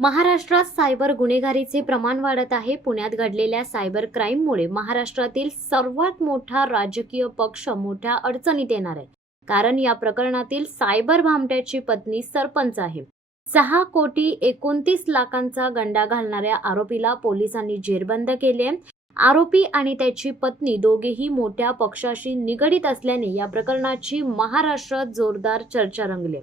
महाराष्ट्रात सायबर गुन्हेगारीचे प्रमाण वाढत आहे. पुण्यात घडलेल्या सायबर क्राईममुळे महाराष्ट्रातील सर्वात मोठा राजकीय पक्ष मोठ्या अडचणीत येणार आहे. कारण या प्रकरणातील सायबर भामट्याची पत्नी सरपंच आहे. सहा कोटी एकोणतीस लाखांचा गंडा घालणाऱ्या आरोपीला पोलिसांनी जेरबंद केले आरोपी आणि त्याची पत्नी दोघेही मोठ्या पक्षाशी निगडीत असल्याने या प्रकरणाची महाराष्ट्रात जोरदार चर्चा रंगली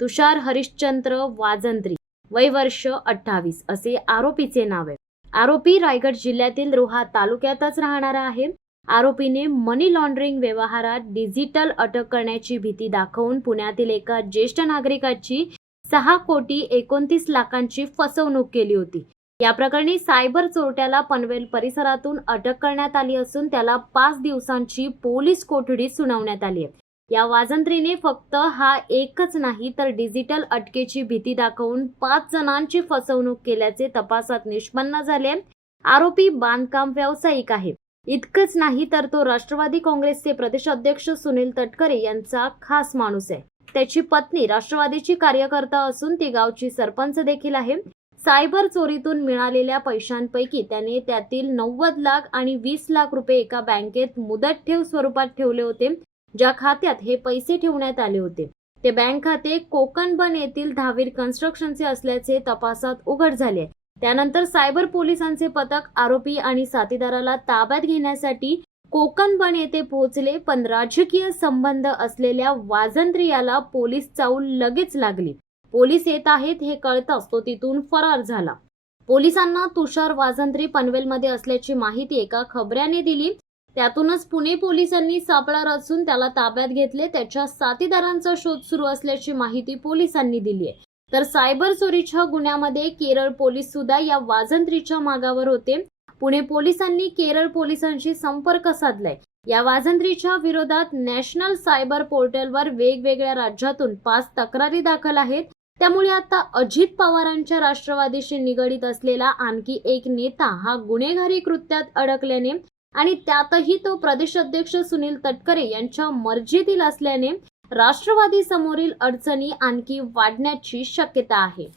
तुषार हरिश्चंद्र वाजंत्री. वय वर्ष अठ्ठावीस असे आरोपीचे नाव आहे. आरोपी रायगड जिल्ह्यातील रोहा तालुक्यातच राहणारा आहे. आरोपीने मनी लॉन्ड्रिंग व्यवहारात डिजिटल अटक करण्याची भीती दाखवून पुण्यातील एका ज्येष्ठ नागरिकाची सहा कोटी एकोणतीस लाखांची फसवणूक केली होती. या प्रकरणी सायबर चोरट्याला पनवेल परिसरातून अटक करण्यात आली असून त्याला पाच दिवसांची पोलीस कोठडी सुनावण्यात आली आहे. या वाजंत्रीने फक्त हा एकच नाही तर डिजिटल अटकेची भीती दाखवून पाच जणांची फसवणूक केल्याचे तपासात निष्पन्न झाले. आरोपी बांधकाम व्यावसायिक आहे. इतकंच नाही तर तो राष्ट्रवादी काँग्रेसचे प्रदेशाध्यक्ष सुनील तटकरे यांचा खास माणूस आहे. त्याची पत्नी राष्ट्रवादीची कार्यकर्ता असून ती गावची सरपंच देखील आहे. सायबर चोरीतून मिळालेल्या पैशांपैकी त्याने त्यातील नव्वद लाख आणि वीस लाख रुपये एका बँकेत मुदत ठेव स्वरूपात ठेवले होते. ज्या खात्यात हे पैसे ठेवण्यात आले होते. ते बँक खाते कोकणबन येथील दहावीर कन्स्ट्रक्शनचे असल्याचे तपासात उघड झाले त्यानंतर सायबर पोलिसांचे पथक आरोपी आणि साथीदाराला ताब्यात घेण्यासाठी कोकणबन येथे पोहोचले पण राजकीय संबंध असलेल्या वाजंत्रियाला पोलीस चाऊल लगेच लागली. पोलीस येत आहेत हे कळताच तो तिथून फरार झाला. पोलिसांना तुषार वाजंत्री पनवेलमध्ये असल्याची माहिती एका खबऱ्याने दिली. त्यातूनच पुणे पोलिसांनी सापळा रचून त्याला ताब्यात घेतले. त्याच्या साथीदारांचा शोध सुरू असल्याची माहिती पोलिसांनी दिली आहे. तर सायबर चोरीच्या गुन्ह्यामध्ये केरळ पोलीस सुद्धा या वाजंत्रीच्या मागावर होते. पुणे पोलिसांनी केरळ पोलिसांशी संपर्क साधलाय. या वाजंत्रीच्या विरोधात नॅशनल सायबर पोर्टलवर वेगवेगळ्या राज्यातून पाच तक्रारी दाखल आहेत. त्यामुळे आता अजित पवारांच्या राष्ट्रवादीशी निगडीत असलेला आणखी एक नेता हा गुन्हेगारी कृत्यात अडकल्याने आणि त्यातही तो प्रदेशाध्यक्ष सुनील तटकरे यांच्या मर्जीतील असल्याने राष्ट्रवादी समोरील अडचणी आणखी वाढण्याची शक्यता आहे.